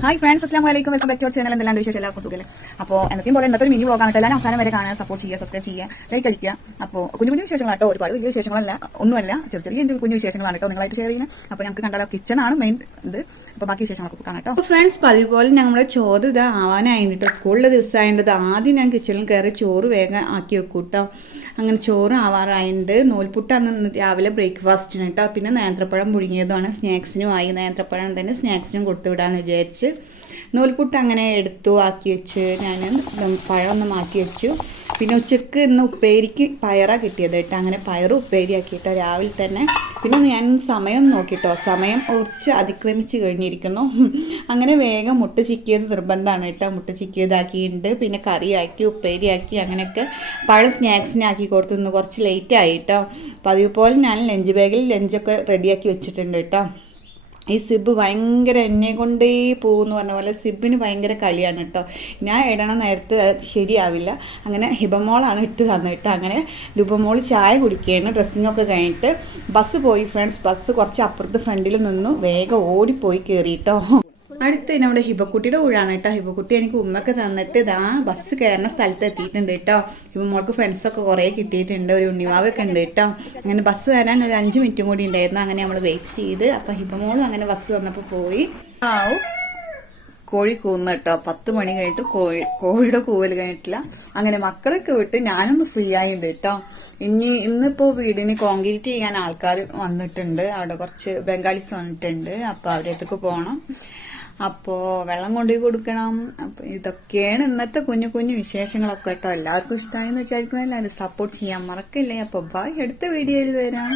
Hi friends, അസ്സലാമു അലൈക്കും. Welcome back to our channel. എന്തെല്ലാം വിശേഷം? എല്ലാവർക്കും സുഖല്ലേ? അപ്പോൾ എന്നൊക്കെയും പോലെ ഇന്നത്തെ ഒരു മിനി വ്ലോഗാണ്. എല്ലാവരും അവസാനം വരെ കാണാൻ സപ്പോർട്ട് ചെയ്യുക, സബ്സ്ക്രൈബ് ചെയ്യുക, ലൈക്ക് അടിക്കുക. അപ്പോൾ കുഞ്ഞു വിശേഷങ്ങളാണ് കേട്ടോ, ഒരുപാട് വലിയ വിശേഷങ്ങളല്ല, ഒന്നുമല്ല, ചെറിയ കുഞ്ഞു വിശേഷങ്ങളാണ് കേട്ടോ നിങ്ങളായിട്ട് ഷെയർ ചെയ്യുന്നത്. അപ്പോൾ നമുക്ക് കണ്ടാലോ, കിച്ചണാണ് മെയിൻ ഇത്. അപ്പോൾ ബാക്കി വിശേഷങ്ങളൊക്കെ കാണാം കേട്ടോ. ഫ്രണ്ട്സ്, പതിവ് പോലെ ഞങ്ങളുടെ ചോറ് ഇത് ആവാനായിട്ട് സ്കൂളിലെ ദിവസമായത് ആദ്യം ഞാൻ കിച്ചണിൽ കയറി ചോറ് വേഗം ആക്കി വെക്കും കേട്ടോ. അങ്ങനെ ചോറ് ആവാറായിട്ട് നൂൽപുട്ടാണ് രാവിലെ ബ്രേക്ക്ഫാസ്റ്റിന് കേട്ടോ. പിന്നെ നേന്ത്രപ്പഴം പുഴുങ്ങിയതുമാണ് സ്നാക്സിനുമായി. നേന്ത്രപ്പഴം തന്നെ സ്നാക്സിനും കൊടുത്തു വിടാമെന്ന് വിചാരിച്ച് നൂൽപുട്ട് അങ്ങനെ എടുത്തു ആക്കി വെച്ച് ഞാൻ പഴം ഒന്ന് മാറ്റി വെച്ചു. പിന്നെ ഉച്ചക്ക് ഇന്ന് ഉപ്പേരിക്ക് പയറാണ് കിട്ടിയത് കേട്ടോ. അങ്ങനെ പയറ് ഉപ്പേരി ആക്കിയിട്ടോ രാവിലെ തന്നെ. പിന്നെ ഞാൻ സമയം നോക്കിട്ടോ, സമയം കുറച്ച് അതിക്രമിച്ച് കഴിഞ്ഞിരിക്കുന്നു. അങ്ങനെ വേഗം മുട്ട ചിക്കിയത് നിർബന്ധമാണ് കേട്ടോ. മുട്ട ചിക്കിയതാക്കിയിട്ടുണ്ട്, പിന്നെ കറിയാക്കി ഉപ്പേരിയാക്കി അങ്ങനെയൊക്കെ പഴം സ്നാക്സിനാക്കി കൊടുത്തു. ഇന്ന് കുറച്ച് ലേറ്റ് ആയി കേട്ടോ. പതിവ് പോലെ ഞാൻ ലഞ്ച് ബാഗിൽ ലഞ്ചൊക്കെ റെഡിയാക്കി വെച്ചിട്ടുണ്ട് കേട്ടോ. ഈ സിബ് ഭയങ്കര എന്നെ കൊണ്ടേ പോകുമെന്ന് പറഞ്ഞ പോലെ സിബിന് ഭയങ്കര കളിയാണ് കേട്ടോ. ഞാൻ ഇടണ നേരത്ത് ശരിയാവില്ല. അങ്ങനെ ഹിബമോളാണ് ഇട്ട് തന്നത് കേട്ടോ. അങ്ങനെ ലുബമോൾ ചായ കുടിക്കുകയാണ് ഡ്രസ്സിങ്ങൊക്കെ കഴിഞ്ഞിട്ട്. ബസ് പോയി ഫ്രണ്ട്സ്. ബസ് കുറച്ച് അപ്പുറത്ത് ഫ്രണ്ടിൽ നിന്നു വേഗം ഓടിപ്പോയി കയറി കേട്ടോ. അടുത്ത് നമ്മുടെ ഹിബക്കുട്ടിയുടെ ഊഴാണ് കേട്ടോ. ഹിബക്കുട്ടി എനിക്ക് ഉമ്മയൊക്കെ തന്നിട്ട് ഇതാ ബസ് കയറുന്ന സ്ഥലത്ത് എത്തിയിട്ടുണ്ട് കേട്ടോ. ഹിബമോൾക്ക് ഫ്രണ്ട്സൊക്കെ കുറേ കിട്ടിയിട്ടുണ്ട്, ഒരു ഉണ്ണിമാവൊക്കെ ഉണ്ട് കേട്ടോ. അങ്ങനെ ബസ് വരാൻ ഒരു 5 മിനിറ്റും കൂടി ഉണ്ടായിരുന്നു. അങ്ങനെ നമ്മൾ വെയിറ്റ് ചെയ്ത് അപ്പോൾ ഹിബമോളും അങ്ങനെ ബസ് വന്നപ്പോൾ പോയി. കോഴി കൂന്ന് കേട്ടോ. 10 മണി കഴിഞ്ഞിട്ട് കോഴിയുടെ കൂവൽ കഴിഞ്ഞിട്ടില്ല. അങ്ങനെ മക്കളൊക്കെ വിട്ട് ഞാനൊന്ന് ഫ്രീ ആയിട്ടുണ്ട് കേട്ടോ. ഇന്നിപ്പോ വീടിന് കോൺക്രീറ്റ് ചെയ്യാൻ ആൾക്കാർ വന്നിട്ടുണ്ട്. അവിടെ കുറച്ച് ബംഗാളീസ് വന്നിട്ടുണ്ട്. അപ്പൊ അവരുടെ അടുത്തേക്ക് പോകണം. അപ്പോ വെള്ളം കൊണ്ടുപോയി കൊടുക്കണം. അപ്പൊ ഇതൊക്കെയാണ് ഇന്നത്തെ കുഞ്ഞു വിശേഷങ്ങളൊക്കെ കേട്ടോ. എല്ലാവർക്കും ഇഷ്ടമായെന്ന് വിചാരിക്കണം. എല്ലാവരും സപ്പോർട്ട് ചെയ്യാൻ മറക്കില്ലേ. അപ്പൊ ബൈ, അടുത്ത വീഡിയോയിൽ വരാം.